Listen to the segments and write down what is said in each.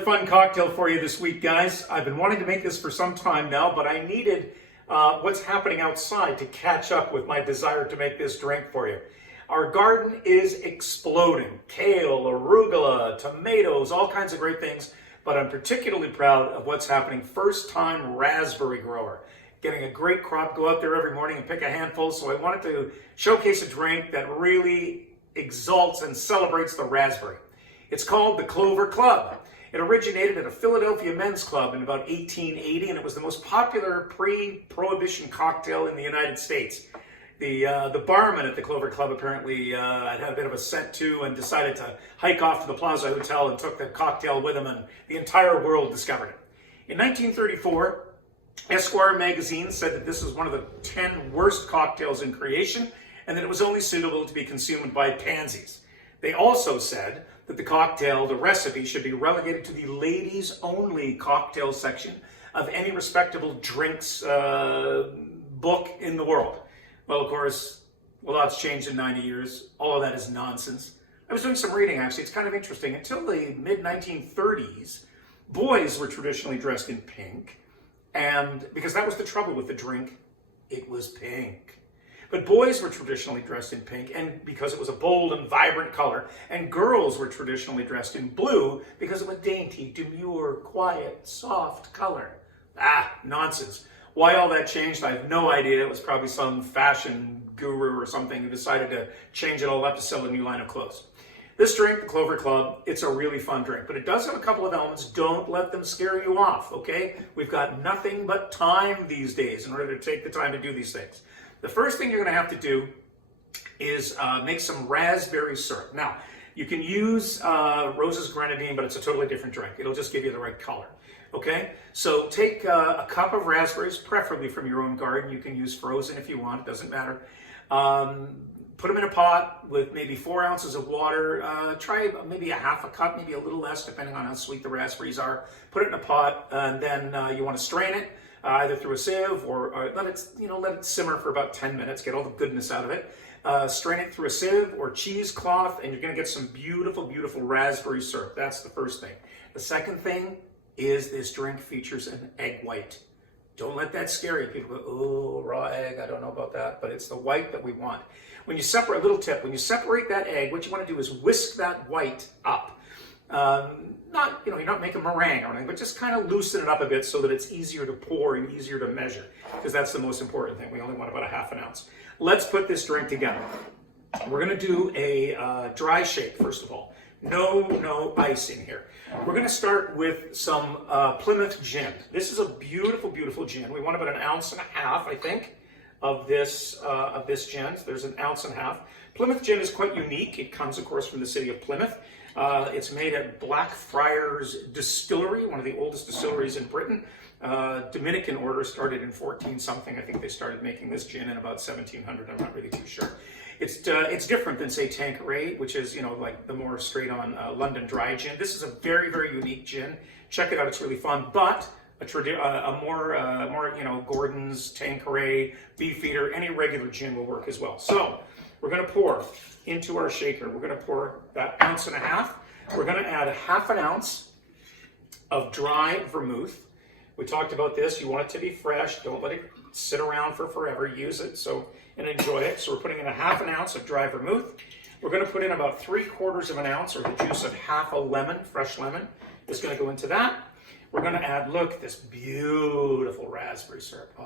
Another fun cocktail for you this week, guys. I've been wanting to make this for some time now, but I needed what's happening outside to catch up with my desire to make this drink for you. Our garden is exploding. Kale, arugula, tomatoes, all kinds of great things, but I'm particularly proud of what's happening. First-time raspberry grower. Getting a great crop, go out there every morning and pick a handful, so I wanted to showcase a drink that really exalts and celebrates the raspberry. It's called the Clover Club. It originated at a Philadelphia men's club in about 1880, and it was the most popular pre-prohibition cocktail in the United States. The barman at the Clover Club apparently had a bit of a scent too and decided to hike off to the Plaza Hotel and took the cocktail with him, and the entire world discovered it. In 1934, Esquire magazine said that this was one of the 10 worst cocktails in creation and that it was only suitable to be consumed by pansies. They also said that the cocktail, the recipe, should be relegated to the ladies-only cocktail section of any respectable drinks book in the world. Well, of course, a lot's changed in 90 years. All of that is nonsense. I was doing some reading, actually. It's kind of interesting. Until the mid-1930s, boys were traditionally dressed in pink, and because that was the trouble with the drink, it was pink. But boys were traditionally dressed in pink, and because it was a bold and vibrant color, and girls were traditionally dressed in blue because of a dainty, demure, quiet, soft color. Nonsense. Why all that changed, I have no idea. It was probably some fashion guru or something who decided to change it all up to sell a new line of clothes. This drink, the Clover Club, it's a really fun drink, but it does have a couple of elements. Don't let them scare you off, okay? We've got nothing but time these days in order to take the time to do these things. The first thing you're going to have to do is make some raspberry syrup. Now, you can use Rose's Grenadine, but it's a totally different drink. It'll just give you the right color. Okay? So take a cup of raspberries, preferably from your own garden. You can use frozen if you want. It doesn't matter. Put them in a pot with maybe 4 ounces of water. Try maybe a half a cup, maybe a little less, depending on how sweet the raspberries are. Put it in a pot, and then you want to strain it. Either through a sieve or let it simmer for about 10 minutes, get all the goodness out of it. Strain it through a sieve or cheesecloth, and you're going to get some beautiful, beautiful raspberry syrup. That's the first thing. The second thing is this drink features an egg white. Don't let that scare you. People go, oh, raw egg, I don't know about that, but it's the white that we want. When you separate, a little tip, when you separate that egg, what you want to do is whisk that white up. You're not making meringue or anything, but just kind of loosen it up a bit so that it's easier to pour and easier to measure, because that's the most important thing. We only want about a half an ounce. Let's put this drink together. We're going to do a dry shake, first of all. No ice in here. We're going to start with some Plymouth Gin. This is a beautiful, beautiful gin. We want about 1.5 ounces, I think, of this gin. So there's 1.5 ounces. Plymouth Gin is quite unique. It comes, of course, from the city of Plymouth. It's made at Blackfriars Distillery, one of the oldest distilleries in Britain. Dominican order started in 14-something. I think they started making this gin in about 1700. I'm not really too sure. It's different than, say, Tanqueray, which is, like the more straight-on London dry gin. This is a very, very unique gin. Check it out. It's really fun. But a more Gordon's, Tanqueray, Beefeater, any regular gin will work as well. So we're going to pour into our shaker. We're going to pour that 1.5 ounces. We're going to add 1/2 ounce of dry vermouth. We talked about this. You want it to be fresh. Don't let it sit around for forever. Use it and enjoy it. So we're putting in 1/2 ounce of dry vermouth. We're going to put in about 3/4 ounce, or the juice of half a lemon, fresh lemon, is going to go into that. We're going to add, look, this beautiful raspberry syrup.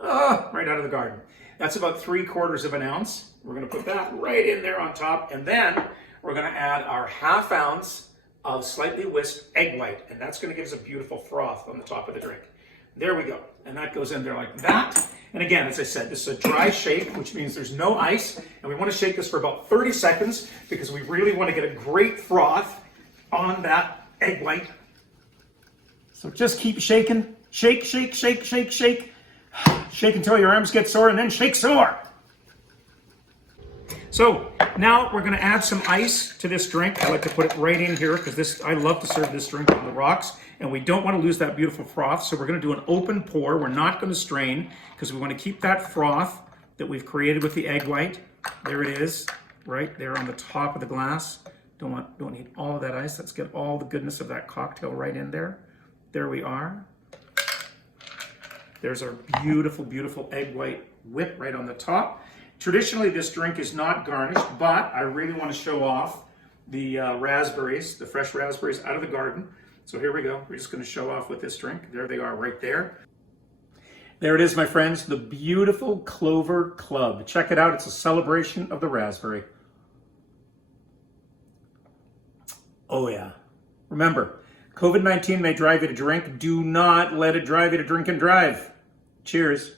Right out of the garden. That's about 3/4 ounce. We're going to put that right in there on top, and then we're going to add our 1/2 ounce of slightly whisked egg white, and that's going to give us a beautiful froth on the top of the drink. There we go, and that goes in there like that. And again, as I said, this is a dry shake, which means there's no ice, and we want to shake this for about 30 seconds because we really want to get a great froth on that egg white. So just keep shaking. Shake, shake, shake, shake, shake. Shake until your arms get sore, and then shake some more. So now we're going to add some ice to this drink. I like to put it right in here because I love to serve this drink on the rocks, and we don't want to lose that beautiful froth. So we're going to do an open pour. We're not going to strain because we want to keep that froth that we've created with the egg white. There it is, right there on the top of the glass. Don't need all of that ice. Let's get all the goodness of that cocktail right in there. There we are. There's our beautiful, beautiful egg white whip right on the top. Traditionally, this drink is not garnished, but I really want to show off the raspberries, the fresh raspberries out of the garden. So here we go. We're just going to show off with this drink. There they are right there. There it is, my friends, the beautiful Clover Club. Check it out. It's a celebration of the raspberry. Oh, yeah. Remember, COVID-19 may drive you to drink. Do not let it drive you to drink and drive. Cheers.